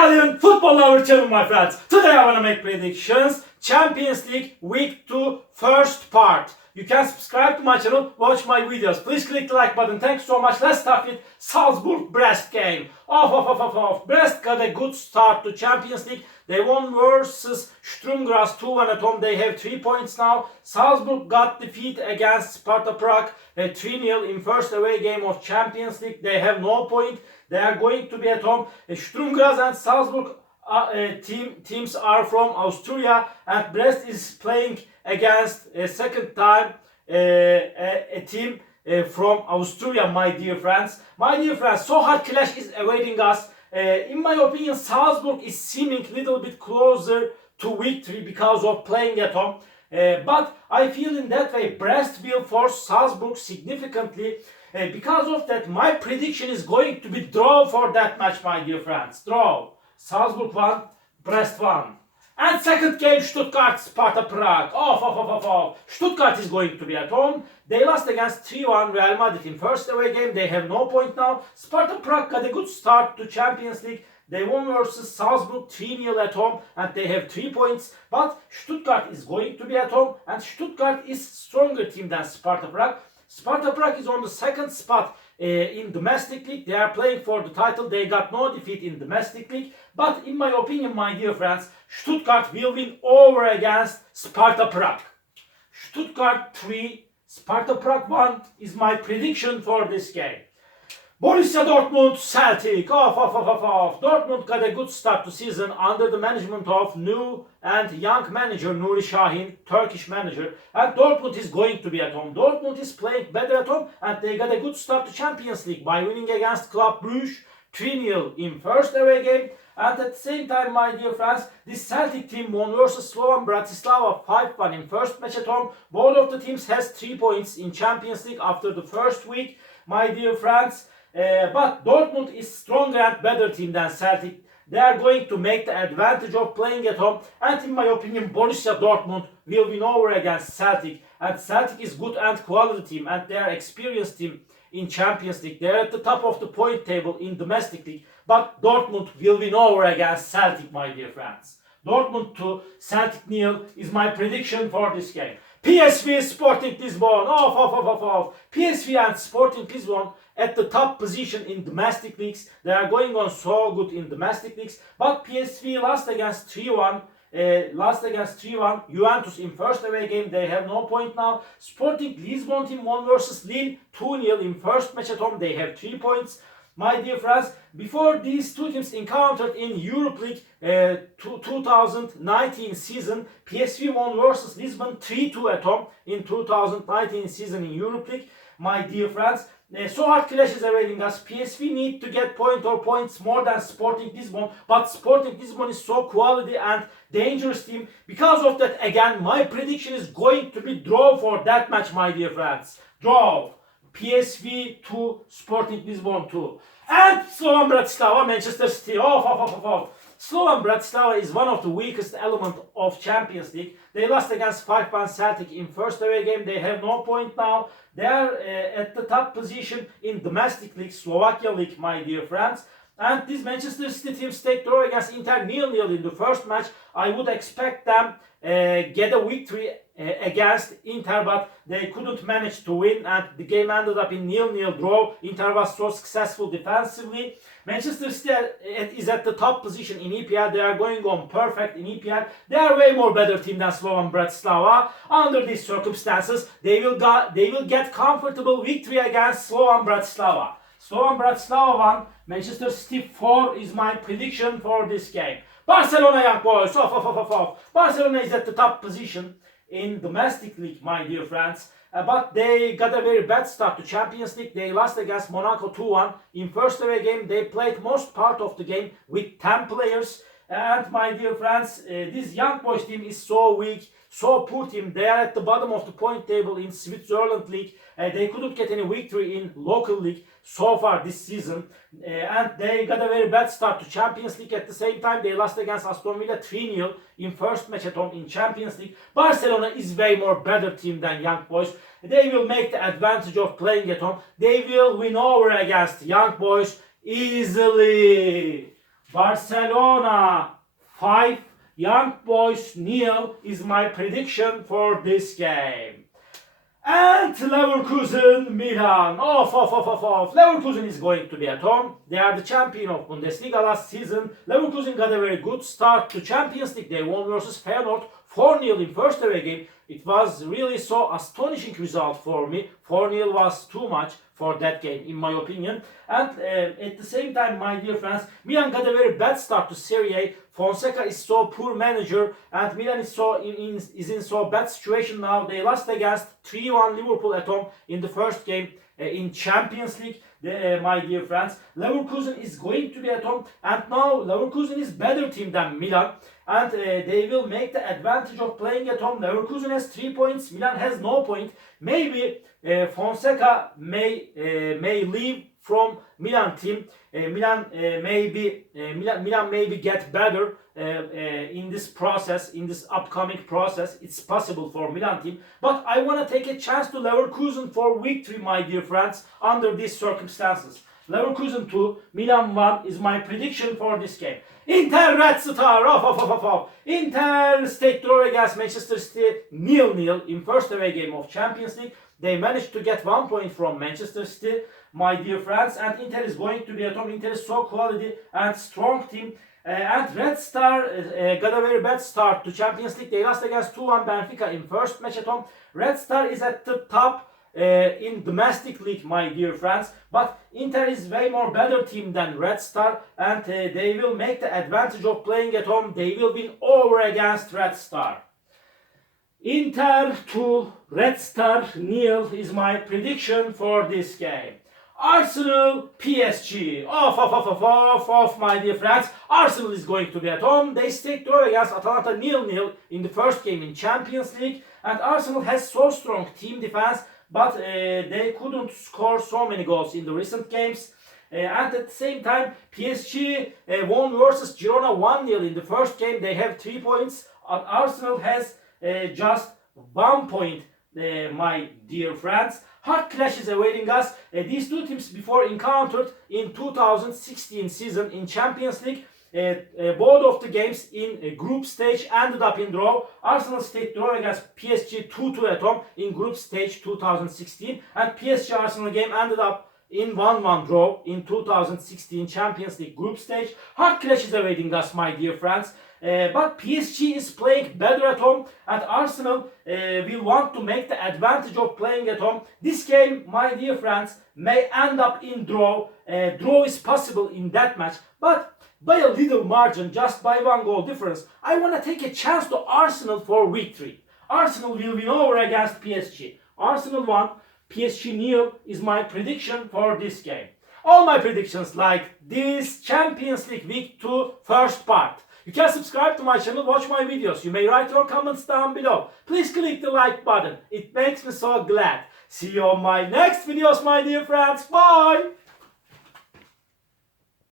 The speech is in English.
Italian football lover channel, my friends. Today I want to make predictions. Champions League Week 2 first part. You can subscribe to my channel, watch my videos. Please click the like button. Thanks so much. Let's start with Salzburg-Brest game. Brest got a good start to Champions League. They won versus Sturm Graz 2-1 at home. They have 3 points now. Salzburg got defeat against Sparta Prague 3-0 in first away game of Champions League. They have no point. They are going to be at home. Sturm Graz and Salzburg teams are from Austria, and Brest is playing against a second time a team from Austria, my dear friends. My dear friends, so hard clash is awaiting us. In my opinion, Salzburg is seeming a little bit closer to victory because of playing at home. But I feel in that way Brest will force Salzburg significantly. Because of that, my prediction is going to be draw for that match, my dear friends. Draw. Salzburg 1, Brest 1. And second game, Stuttgart, Sparta Prague. Stuttgart is going to be at home. They lost against 3-1 Real Madrid in first away game. They have no point now. Sparta Prague got a good start to Champions League. They won versus Salzburg 3-0 at home, and they have 3 points. But Stuttgart is going to be at home, and Stuttgart is stronger team than Sparta Prague. Sparta Prague is on the second spot in domestic league. They are playing for the title. They got no defeat in domestic league. But in my opinion, my dear friends, Stuttgart will win over against Sparta Prague. Stuttgart 3, Sparta Prague 1 is my prediction for this game. Borussia Dortmund, Celtic. Dortmund got a good start to season under the management of new and young manager Nuri Sahin, Turkish manager. And Dortmund is going to be at home. Dortmund is playing better at home, and they got a good start to Champions League by winning against Club Brugge 3-0 in first away game. And at the same time, my dear friends, this Celtic team won versus Slovan Bratislava 5-1 in first match at home. Both of the teams has 3 points in Champions League after the first week, my dear friends. But Dortmund is stronger and better team than Celtic. They are going to make the advantage of playing at home. And in my opinion, Borussia Dortmund will win over against Celtic. And Celtic is good and quality team, and they are experienced team in Champions League. They are at the top of the point table in domestic league. But Dortmund will win over against Celtic, my dear friends. Dortmund 2, Celtic 0 is my prediction for this game. PSV Sporting Lisbon. PSV and Sporting Lisbon at the top position in domestic leagues. They are going on so good in domestic leagues. But PSV lost against 3-1. Juventus in first away game. They have no point now. Sporting Lisbon team won versus Lille 2-0 in first match at home. They have 3 points. My dear friends, before these two teams encountered in Europa League 2019 season, PSV won versus Lisbon 3-2 at home in 2019 season in Europa League. My dear friends, so hard clash is awaiting us. PSV need to get points more than Sporting Lisbon, but Sporting Lisbon is so quality and dangerous team. Because of that, again, my prediction is going to be draw for that match, my dear friends. Draw. PSV 2, Sporting Lisbon 2. And Slovan Bratislava, Manchester City. Slovan Bratislava is one of the weakest elements of Champions League. They lost against 5-1 Celtic in first away game. They have no point now. They are at the top position in domestic league, Slovakia League, my dear friends. And this Manchester City team stayed draw against Inter 0-0 in the first match. I would expect them get a victory against Inter, but they couldn't manage to win, and the game ended up in 0-0 draw. Inter was so successful defensively. Manchester City is at the top position in EPL. They are going on perfect in EPL. They are way more better team than Slovan Bratislava. Under these circumstances, they will get comfortable victory against Slovan Bratislava. Slovan Bratislava 1, Manchester City 4 is my prediction for this game. Barcelona, young boys. Barcelona is at the top position in domestic league, my dear friends. But they got a very bad start to Champions League. They lost against Monaco 2-1 in first away game. They played most part of the game with 10 players. And my dear friends, this young boys team is so weak, so poor team. They are at the bottom of the point table in Switzerland League. They couldn't get any victory in local league so far this season. And they got a very bad start to Champions League. At the same time, they lost against Aston Villa 3-0 in first match at home in Champions League. Barcelona is way more better team than Young Boys. They will make the advantage of playing at home. They will win over against Young Boys easily. Barcelona 5, Young Boys nil is my prediction for this game. And Leverkusen Milan. Off. Leverkusen is going to be at home. They are the champion of Bundesliga last season. Leverkusen got a very good start to Champions League. They won versus Feyenoord 4-0 in first away game. It was really so astonishing result for me. 4-0 was too much for that game, in my opinion. And at the same time, my dear friends, Milan got a very bad start to Serie A. Fonseca is so poor manager, and Milan is in so bad situation now. They lost against 3-1 Liverpool at home in the first game in Champions League. My dear friends, Leverkusen is going to be at home, and now Leverkusen is better team than Milan, and they will make the advantage of playing at home. Leverkusen has 3 points, Milan has no point. Maybe Fonseca may leave from Milan team. Milan maybe get better in this process, in this upcoming process. It's possible for Milan team, but I want to take a chance to Leverkusen for victory, my dear friends, under these circumstances. Leverkusen 2, Milan 1 is my prediction for this game. Inter Red Star, Inter stayed draw against Manchester City 0-0 in first away game of Champions League. They managed to get 1 point from Manchester City, my dear friends, and Inter is going to be at home. Inter is so quality and strong team. And Red Star got a very bad start to Champions League. They lost against 2-1 Benfica in first match at home. Red Star is at the top in domestic league, my dear friends, but Inter is way more better team than Red Star, and they will make the advantage of playing at home. They will win over against Red Star. Inter 2, Red Star 0 is my prediction for this game. Arsenal PSG. Off, my dear friends. Arsenal is going to be at home. They stayed draw against Atalanta 0-0 in the first game in Champions League, and Arsenal has so strong team defense, but they couldn't score so many goals in the recent games. And at the same time, PSG won versus Girona 1-0 in the first game. They have 3 points. And Arsenal has just 1 point, my dear friends. Hard clash is awaiting us. These two teams before encountered in 2016 season in Champions League. Both of the games in group stage ended up in draw. Arsenal stayed draw against PSG 2-2 at home in group stage 2016, and PSG Arsenal game ended up in 1-1 draw in 2016 Champions League group stage. Hard clash is awaiting us, my dear friends. But PSG is playing better at home, and Arsenal will want to make the advantage of playing at home. This game, my dear friends, may end up in draw. Draw is possible in that match, but by a little margin, just by 1 goal difference. I want to take a chance to Arsenal for victory. Arsenal will win over against PSG. Arsenal 1, PSG 0 is my prediction for this game. All my predictions like this Champions League Week 2 first part. You can subscribe to my channel, watch my videos. You may write your comments down below. Please click the like button. It makes me so glad. See you on my next videos, my dear friends. Bye!